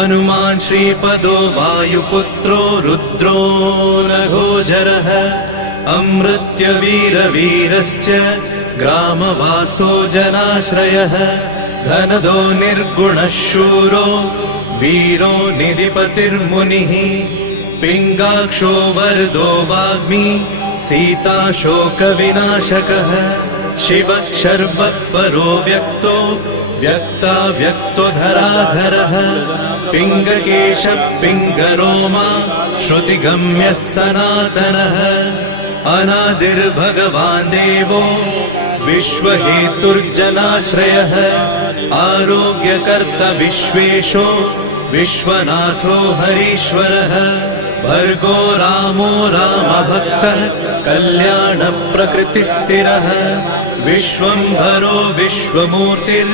हनुमान् श्रीपदो वायुपुत्रो रुद्रो नघोजरः अमृत्यवीरवीरश्च ग्रामवासो जनाश्रयः धनदो निर्गुणः शूरो वीरो निधिपतिर्मुनिः पिङ्गाक्षो वरदो वाग्मी सीताशोकविनाशकः शिवः शर्वपरो व्यक्तो व्यक्ताव्यक्तो धराधरः पिङ्गकेशः पिङ्गरोमा श्रुतिगम्यः सनातनः अनादिर्भगवान् देवो विश्वहेतुर्जनाश्रयः आरोग्यकर्ता विश्वेशो विश्वनाथो हरीश्वरः भर्गो रामो रामभक्तः कल्याणप्रकृतिस्थिरः विश्वम्भरो विश्वमूर्तिर्